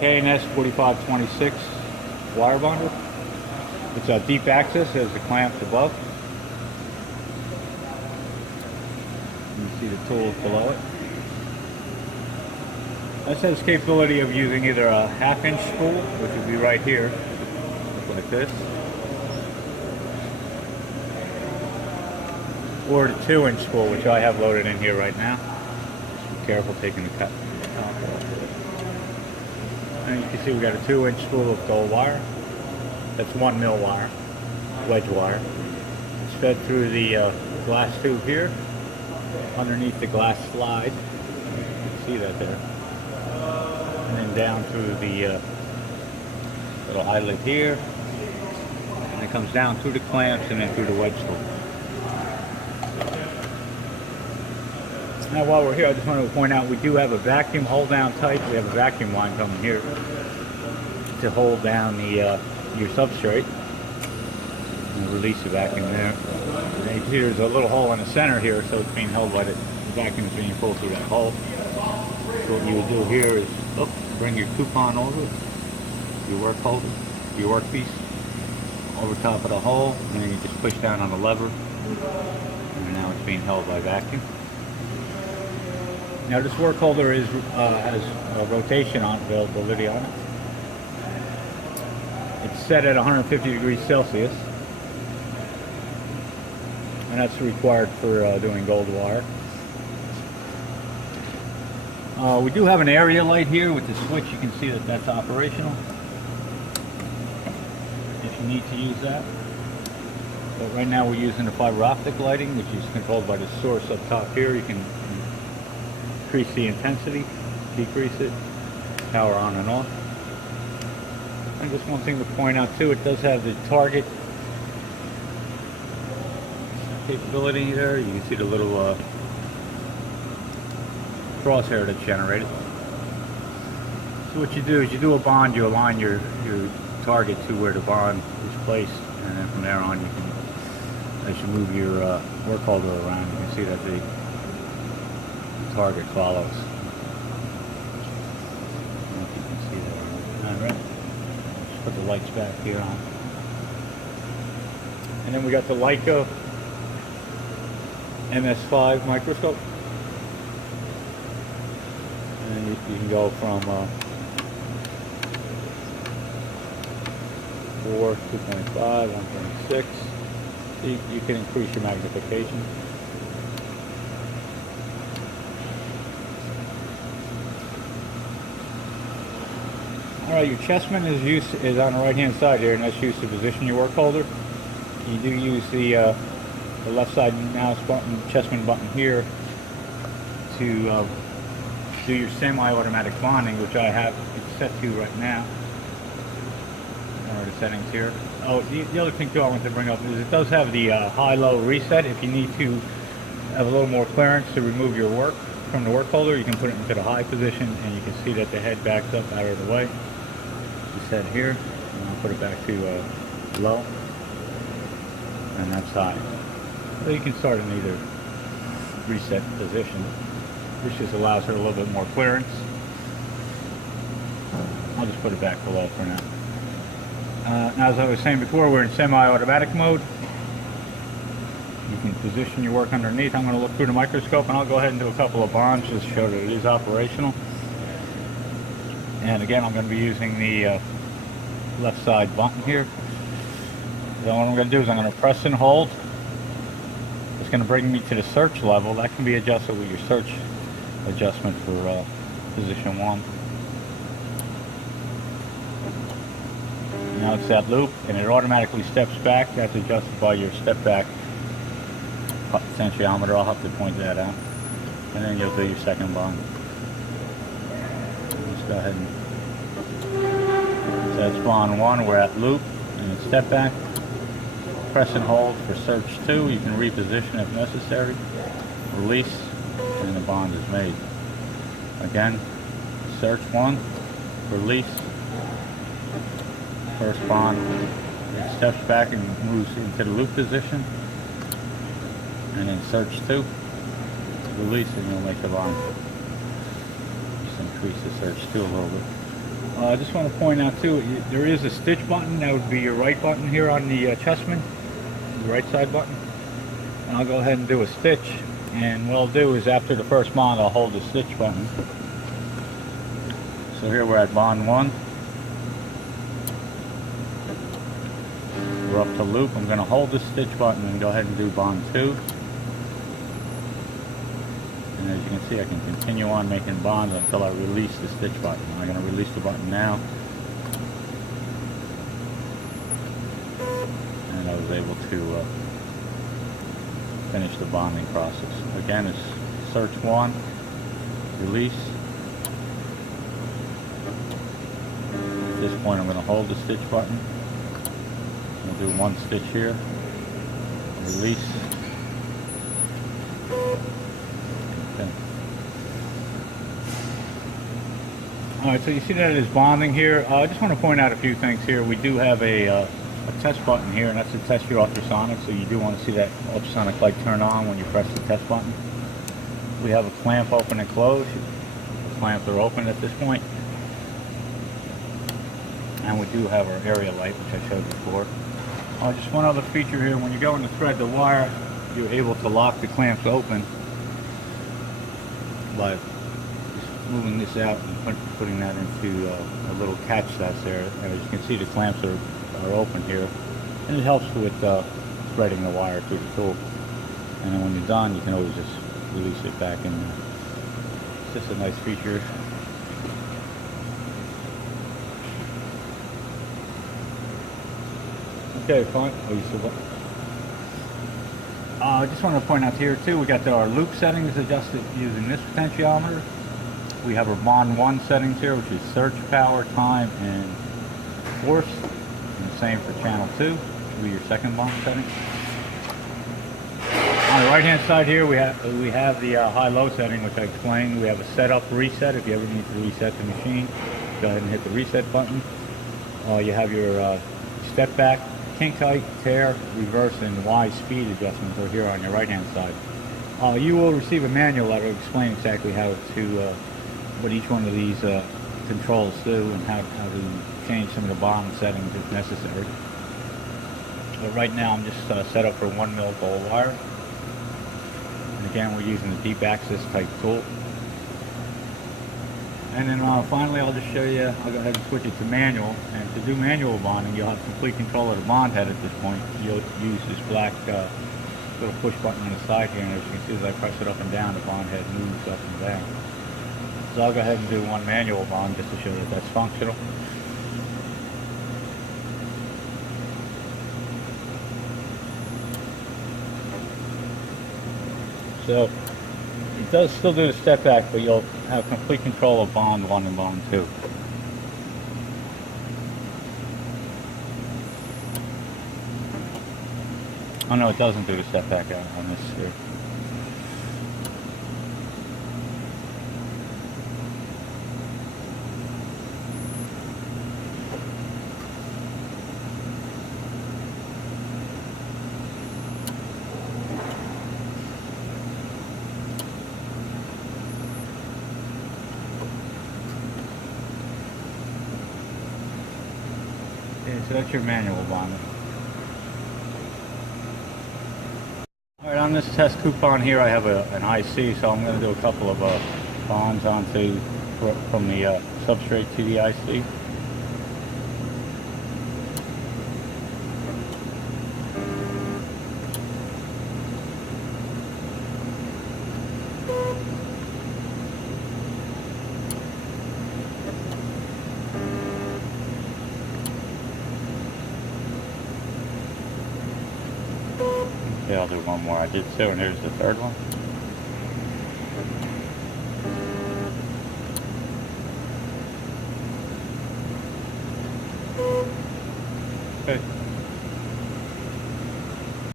KNS 4526 wire bonder. It's a deep axis, has the clamps above. You can see the tools below it. This has capability of using either a 1/2 inch spool, which would be right here, like this, or the 2 inch spool, which I have loaded in here right now. Just be careful taking the cut. And you can see we got a 2 inch spool of gold wire. That's 1 mil wire, wedge wire. It's fed through the glass tube here, underneath the glass slide. You can see that there. And then down through the little eyelet here. And it comes down through the clamps and then through the wedge tool. Now while we're here, I just wanted to point out we do have a vacuum hold down type. We have a vacuum line coming here to hold down the your substrate and release the vacuum there. And you can see there's a little hole in the center here, so it's being held by the vacuum is being pulled through that hole. So what you would do here is bring your coupon over, your work holder, your workpiece over top of the hole, and then you just push down on the lever, and now it's being held by vacuum. Now this work holder has a rotation availability on it. It's set at 150 degrees Celsius, and that's required for doing gold wire. We do have an area light here with the switch. You can see that that's operational if you need to use that. But right now we're using the fiber optic lighting, which is controlled by the source up top here. You can increase the intensity, decrease it, power on and off. And just one thing to point out too, it does have the target capability there. You can see the little crosshair that's generated. So what you do is you do a bond, you align your target to where the bond is placed, and then from there on you can, as you move your work holder around, you can see that the target follows. I don't know if you can see that. Alright. Just put the lights back here on. And then we got the Leica MS5 Microscope. And you can go from 4, 2.5, 1.6. You can increase your magnification. Alright, your chessman is on the right hand side here, and that's used to position your work holder. You do use the left side mouse button, chessman button here, to do your semi-automatic bonding, which I have it set to right now. The settings here. Oh, the other thing too I want to bring up is it does have the high-low reset. If you need to have a little more clearance to remove your work from the work holder, you can put it into the high position, and you can see that the head backs up out of the way. You set here, and I'll put it back to low, and that's high. So you can start in either reset position. This just allows for a little bit more clearance. I'll just put it back below for now. Now, as I was saying before, we're in semi-automatic mode. You can position your work underneath. I'm going to look through the microscope, and I'll go ahead and do a couple of bonds just to show that it is operational. And again, I'm going to be using the left side button here. So what I'm going to do is I'm going to press and hold. It's going to bring me to the search level. That can be adjusted with your search adjustment for position 1. Now it's that loop, and it automatically steps back. That's adjusted by your step back potentiometer. I'll have to point that out. And then you'll do your second bond. Let's go ahead and... So that's bond 1. We're at loop, and it's step back. Press and hold for search 2. You can reposition if necessary. Release, and the bond is made. Again, search 1. Release. First bond, it steps back and moves into the loop position, and then search 2, release, and you'll make the bond. Just increase the search 2 a little bit. I just want to point out too, there is a stitch button. That would be your right button here on the chessman, the right side button. And I'll go ahead and do a stitch. And what I'll do is after the first bond, I'll hold the stitch button. So here we're at bond 1. We're up to loop. I'm going to hold the stitch button and go ahead and do bond 2. And as you can see, I can continue on making bonds until I release the stitch button. I'm going to release the button now. And I was able to finish the bonding process. Again, it's search 1, release. At this point, I'm going to hold the stitch button. We'll do one stitch here, release. Okay. Alright, so you see that it is bonding here. I just want to point out a few things here. We do have a test button here, and that's to test your ultrasonic, so you do want to see that ultrasonic light turn on when you press the test button. We have a clamp open and close. The clamps are open at this point. And we do have our area light, which I showed before. Just one other feature here, when you go in to thread the wire, you're able to lock the clamps open by just moving this out and putting that into a little catch that's there. And as you can see, the clamps are open here, and it helps with threading the wire through the tool. And then when you're done, you can always just release it back in there. It's just a nice feature. Okay, fine. I just want to point out here too, we got our loop settings adjusted using this potentiometer. We have our bond 1 settings here, which is search, power, time, and force. And the same for channel 2, which will be your second bond setting. On the right hand side here, we have the high-low setting, which I explained. We have a setup reset. If you ever need to reset the machine, go ahead and hit the reset button. You have your step back, kink height, tear, reverse, and Y speed adjustments are here on your right hand side. You will receive a manual that will explain exactly how to what each one of these controls do and how to change some of the bond settings if necessary. But right now I'm just set up for 1 mil gold wire. And again, we're using the deep axis type tool. And then finally, I'll just show you, I'll go ahead and switch it to manual. And to do manual bonding, you'll have complete control of the bond head at this point. You'll use this black little push button on the side here, and as you can see, as I press it up and down, the bond head moves up and down. So I'll go ahead and do one manual bond just to show that that's functional. So it does still do the step back, but you'll have complete control of bond 1 and bond 2. Oh no, it doesn't do the step back out on this here. So that's your manual bonding. Alright, on this test coupon here I have an IC, so I'm going to do a couple of bonds from the substrate to the IC. Okay, I'll do one more. I did 2, and here's the third one.